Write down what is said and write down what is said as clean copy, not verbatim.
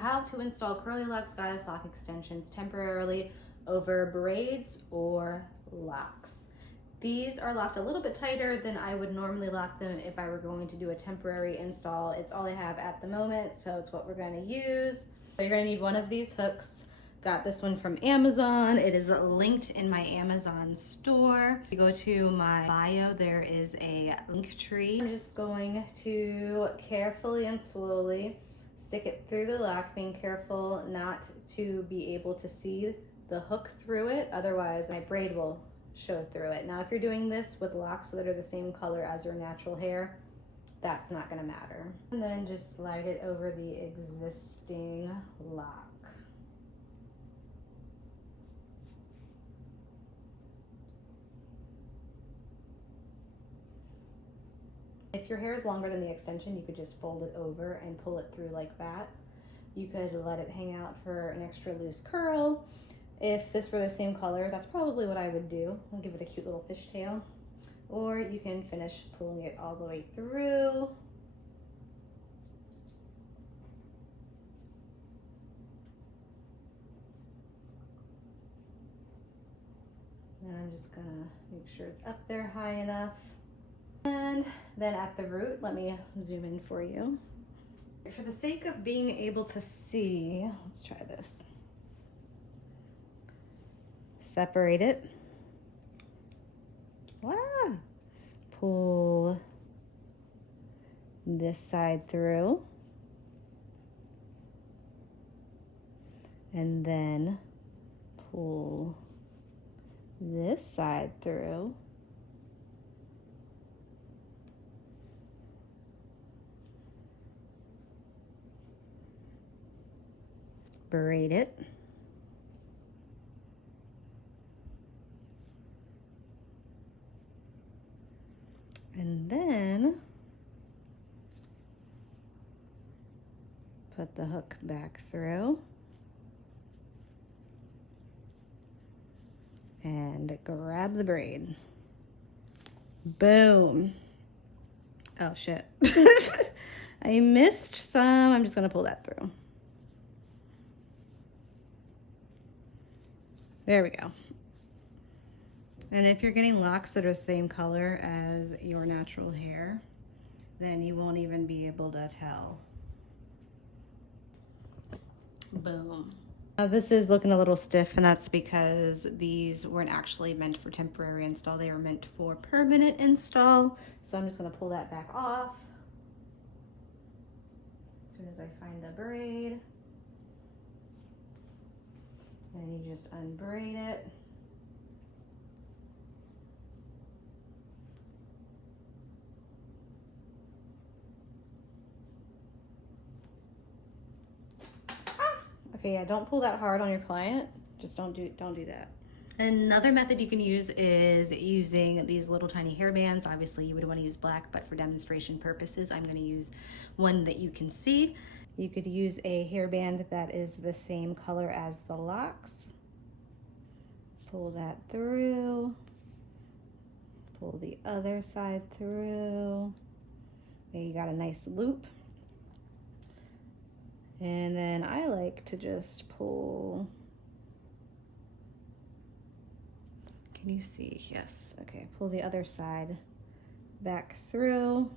how to install Curly Locs Goddess Lock extensions temporarily over braids or locks. These are locked a little bit tighter than I would normally lock them if I were going to do a temporary install. It's all I have at the moment, so it's what we're going to use. So you're going to need one of these hooks. Got this one from Amazon. It is linked in my Amazon store. If you go to my bio, there is a link tree. I'm just going to carefully and slowly stick it through the lock, being careful not to be able to see the hook through it, otherwise my braid will show through it. Now if you're doing this with locks that are the same color as your natural hair, that's not going to matter. And then just slide it over the existing lock. If your hair is longer than the extension, you could just fold it over and pull it through like that. You could let it hang out for an extra loose curl. If this were the same color, that's probably what I would do. I'll give it a cute little fishtail. Or you can finish pulling it all the way through. And I'm just gonna make sure it's up there high enough. And then at the root, let me zoom in for you. For the sake of being able to see, let's try this. Separate it. Wow. Pull this side through. And then pull this side through. Braid it. And then put the hook back through and grab the braid. Boom. Oh shit. I missed some. I'm just gonna pull that through. There we go. And if you're getting locks that are the same color as your natural hair, then you won't even be able to tell. Boom. Now this is looking a little stiff, and that's because these weren't actually meant for temporary install. They were meant for permanent install. So I'm just gonna pull that back off as soon as I find the braid. And you just unbraid it. Okay, yeah, don't pull that hard on your client. Just don't do that. Another method you can use is using these little tiny hair bands. Obviously you would want to use black, but for demonstration purposes, I'm going to use one that you can see. You could use a hairband that is the same color as the locks. Pull that through. Pull the other side through. There you got a nice loop. And then I like to just pull. Can you see? Yes. Okay, pull the other side back through.